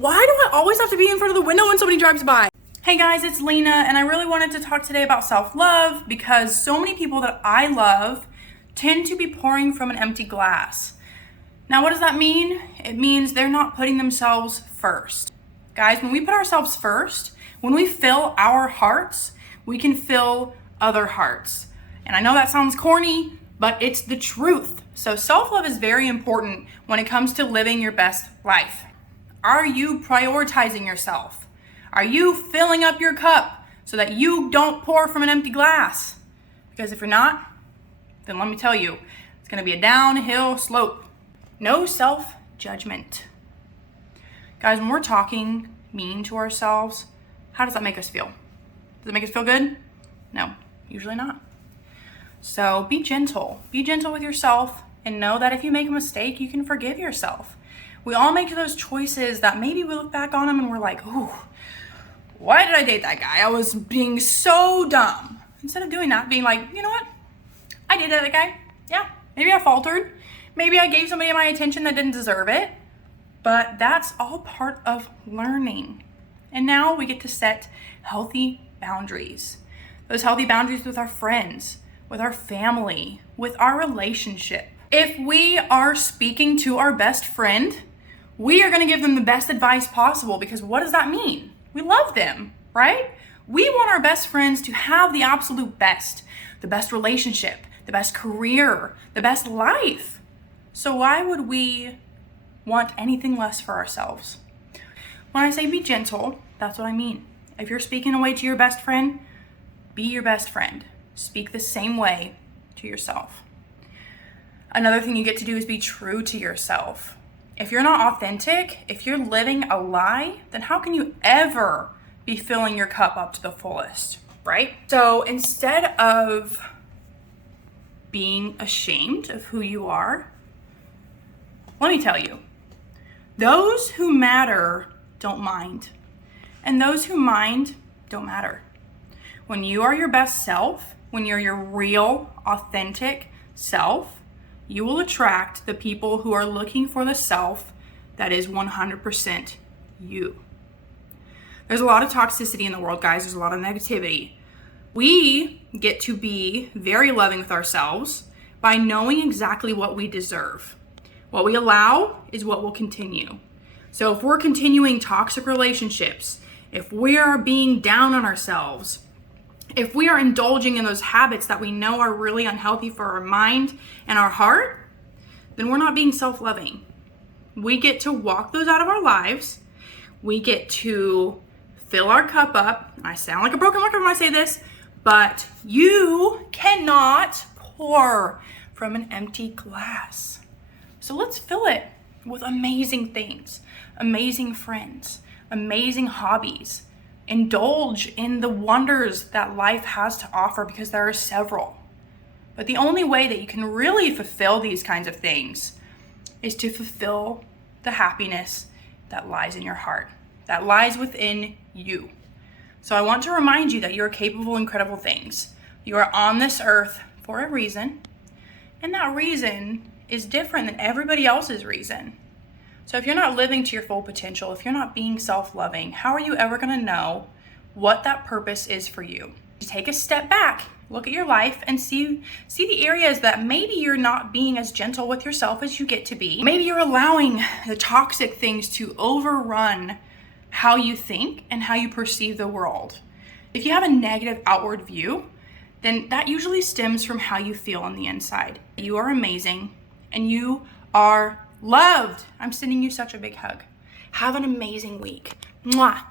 Why do I always have to be in front of the window when somebody drives by? Hey guys, it's Lina, and I really wanted to talk today about self-love because so many people that I love tend to be pouring from an empty glass. Now, what does that mean? It means they're not putting themselves first. Guys, when we put ourselves first, when we fill our hearts, we can fill other hearts. And I know that sounds corny, but it's the truth. So self-love is very important when it comes to living your best life. Are you prioritizing yourself? Are you filling up your cup so that you don't pour from an empty glass? Because if you're not, then let me tell you, it's going to be a downhill slope. No self-judgment. Guys, when we're talking mean to ourselves, how does that make us feel? Does it make us feel good? No, usually not. So be gentle. Be gentle with yourself and know that if you make a mistake, you can forgive yourself. We all make those choices that maybe we look back on them and we're like, ooh, why did I date that guy? I was being so dumb. Instead of doing that, being like, you know what? I dated that guy. Yeah, maybe I faltered. Maybe I gave somebody my attention that didn't deserve it. But that's all part of learning. And now we get to set healthy boundaries. Those healthy boundaries with our friends, with our family, with our relationship. If we are speaking to our best friend, we are going to give them the best advice possible, because what does that mean? We love them, right? We want our best friends to have the absolute best, the best relationship, the best career, the best life. So why would we want anything less for ourselves? When I say be gentle, that's what I mean. If you're speaking away to your best friend, be your best friend. Speak the same way to yourself. Another thing you get to do is be true to yourself. If you're not authentic, if you're living a lie, then how can you ever be filling your cup up to the fullest, right? So instead of being ashamed of who you are, let me tell you, those who matter don't mind, and those who mind don't matter. When you are your best self, when you're your real, authentic self, you will attract the people who are looking for the self that is 100% you. There's a lot of toxicity in the world, guys. There's a lot of negativity. We get to be very loving with ourselves by knowing exactly what we deserve. What we allow is what will continue. So if we're continuing toxic relationships, if we are being down on ourselves, if we are indulging in those habits that we know are really unhealthy for our mind and our heart, then we're not being self-loving. We get to walk those out of our lives. We get to fill our cup up. I sound like a broken record when I say this, but you cannot pour from an empty glass. So let's fill it with amazing things, amazing friends, amazing hobbies. Indulge in the wonders that life has to offer, because there are several. But the only way that you can really fulfill these kinds of things is to fulfill the happiness that lies in your heart, that lies within you. So I want to remind you that you are capable of incredible things. You are on this earth for a reason, and that reason is different than everybody else's reason. So if you're not living to your full potential, if you're not being self-loving, how are you ever going to know what that purpose is for you? Take a step back, look at your life, and see the areas that maybe you're not being as gentle with yourself as you get to be. Maybe you're allowing the toxic things to overrun how you think and how you perceive the world. If you have a negative outward view, then that usually stems from how you feel on the inside. You are amazing, and you are loved. I'm sending you such a big hug. Have an amazing week. Mwah.